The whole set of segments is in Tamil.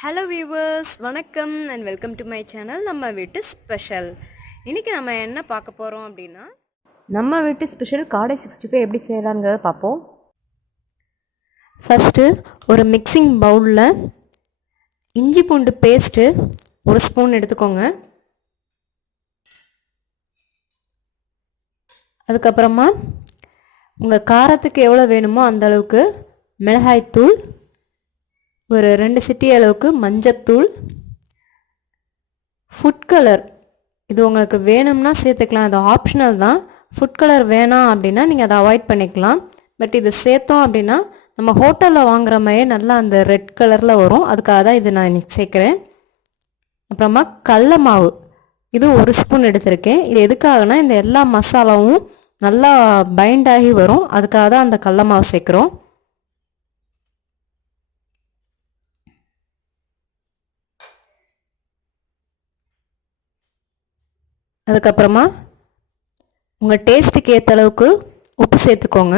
ஹலோ வியூவர்ஸ், வணக்கம் and welcome to my channel நம்ம வீட்டு ஸ்பெஷல். இன்றைக்கி நம்ம என்ன பார்க்க போகிறோம் அப்படின்னா, நம்ம வீட்டு ஸ்பெஷல் காடை 65 எப்படி செய்யலாங்கிறத பார்ப்போம். ஃபஸ்ட்டு ஒரு மிக்சிங் பவுலில் இஞ்சி பூண்டு பேஸ்ட்டு 1 ஸ்பூன் எடுத்துக்கோங்க. அதுக்கப்புறமா உங்கள் காரத்துக்கு எவ்வளோ வேணுமோ அந்த அளவுக்கு மிளகாய்த்தூள், ஒரு 2 சிட்டி அளவுக்கு மஞ்சத்தூள், ஃபுட் கலர் இது உங்களுக்கு வேணும்னா சேர்த்துக்கலாம், அது ஆப்ஷனல் தான். ஃபுட் கலர் வேணாம் அப்படின்னா நீங்கள் அதை அவாய்ட் பண்ணிக்கலாம். பட் இது சேர்த்தோம் அப்படின்னா நம்ம ஹோட்டலில் வாங்குற மாதிரியே நல்லா அந்த ரெட் கலரில் வரும். அதுக்காக தான் இது நான் இன்னைக்கு சேர்க்குறேன். அப்புறமா கடல மாவு இது 1 ஸ்பூன் எடுத்திருக்கேன். இது எதுக்காகனா இந்த எல்லா மசாலாவும் நல்லா பைண்ட் ஆகி வரும், அதுக்காக தான் அந்த கடல மாவு சேர்க்குறோம். அதுக்கப்புறமா உங்கள் டேஸ்ட்டுக்கு ஏற்ற அளவுக்கு உப்பு சேர்த்துக்கோங்க.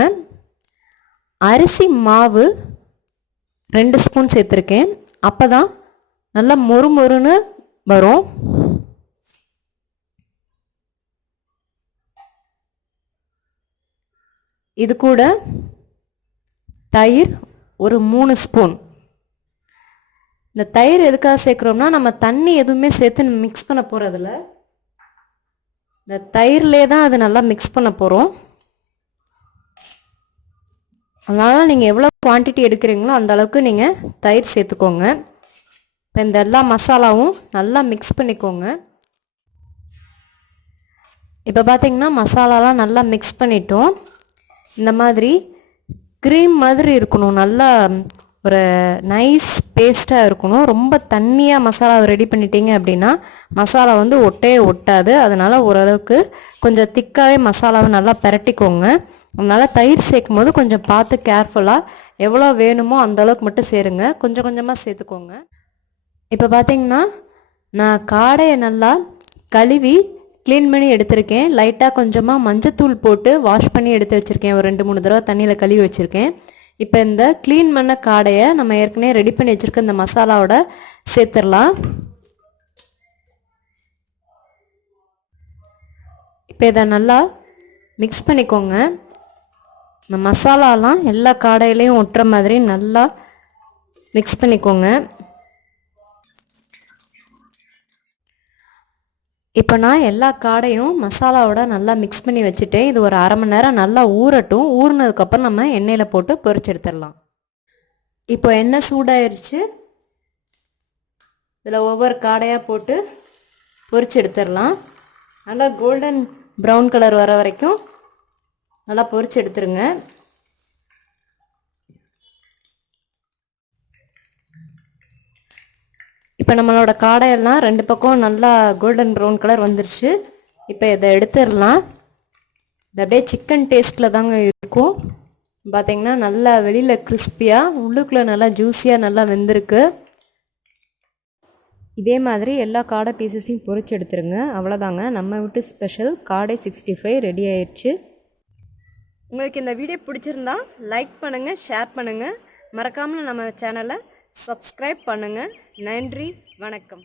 அரிசி மாவு 2 ஸ்பூன் சேர்த்துருக்கேன். அப்போ தான் நல்லா மொறு மொறுன்னு வரும். இது கூட தயிர் ஒரு 3 ஸ்பூன். இந்த தயிர் எதுக்காக சேர்க்குறோம்னா நம்ம தண்ணி எதுவுமே சேர்த்து மிக்ஸ் பண்ண போகிறதில்ல, இந்த தயிர்லேயே தான் அது நல்லா மிக்ஸ் பண்ண போகிறோம். அதனால் நீங்கள் எவ்வளோ குவான்டிட்டி எடுக்கிறீங்களோ அந்த அளவுக்கு நீங்கள் தயிர் சேர்த்துக்கோங்க. இப்போ இந்த எல்லா மசாலாவும் நல்லா மிக்ஸ் பண்ணிக்கோங்க. இப்போ பார்த்தீங்கன்னா மசாலாலாம் நல்லா மிக்ஸ் பண்ணிட்டோம். இந்த மாதிரி க்ரீம் மாதிரி இருக்கணும், நல்லா ஒரு நைஸ் பேஸ்ட்டாக இருக்கணும். ரொம்ப தண்ணியாக மசாலாவை ரெடி பண்ணிட்டீங்க அப்படின்னா மசாலா வந்து ஒட்டவே ஒட்டாது. அதனால் ஓரளவுக்கு கொஞ்சம் திக்காகவே மசாலாவை நல்லா பிரட்டிக்கோங்க. அதனால் தயிர் சேர்க்கும் போது கொஞ்சம் பார்த்து கேர்ஃபுல்லாக எவ்வளோ வேணுமோ அந்த அளவுக்கு மட்டும் சேருங்க, கொஞ்சம் கொஞ்சமாக சேர்த்துக்கோங்க. இப்போ பார்த்தீங்கன்னா நான் காடையை நல்லா கழுவி க்ளீன் பண்ணி எடுத்திருக்கேன். லைட்டாக கொஞ்சமாக மஞ்சத்தூள் போட்டு வாஷ் பண்ணி எடுத்து வச்சுருக்கேன். ஒரு 2-3 தடவை தண்ணியில் கழுவி வச்சுருக்கேன். இப்போ இந்த க்ளீன் பண்ண காடையை நம்ம ஏற்கனவே ரெடி பண்ணி வச்சுருக்க இந்த மசாலாவோட சேர்த்துடலாம். இப்போ இதை நல்லா மிக்ஸ் பண்ணிக்கோங்க. இந்த மசாலாலாம் எல்லா காடையிலையும் ஒட்டுற மாதிரி நல்லா மிக்ஸ் பண்ணிக்கோங்க. இப்போ நான் எல்லா காடையும் மசாலாவோட நல்லா மிக்ஸ் பண்ணி வச்சுட்டேன். இது ஒரு 1/2 மணி நேரம் நல்லா ஊறட்டும். ஊறினதுக்கப்புறம் நம்ம எண்ணெயில் போட்டு பொரிச்சு எடுத்துடலாம். இப்போ எண்ணெய் சூடாயிருச்சு. இதில் ஒவ்வொரு காடையாக போட்டு பொரிச்சு எடுத்துடலாம். நல்லா கோல்டன் ப்ரௌன் கலர் வர வரைக்கும் நல்லா பொரிச்சு எடுத்துருங்க. இப்போ நம்மளோட காடையெல்லாம் 2 பக்கம் நல்லா கோல்டன் ப்ரௌன் கலர் வந்துருச்சு. இப்போ இதை எடுத்துடலாம். இது அப்படியே சிக்கன் டேஸ்ட்டில் தாங்க இருக்கும். பார்த்திங்கன்னா நல்லா வெளியில் கிறிஸ்பியாக, உள்ளுக்குள்ளே நல்லா ஜூஸியாக நல்லா வெந்திருக்கு. இதே மாதிரி எல்லா காடை பீசஸையும் பொரிச்சு எடுத்துருங்க. அவ்வளோதாங்க, நம்ம வீட்டு ஸ்பெஷல் காடை 65 ரெடி ஆயிடுச்சு. உங்களுக்கு இந்த வீடியோ பிடிச்சிருந்தா லைக் பண்ணுங்கள், ஷேர் பண்ணுங்கள், மறக்காமல் நம்ம சேனலை சப்ஸ்கிரைப் பண்ணுங்கள். நன்றி, வணக்கம்.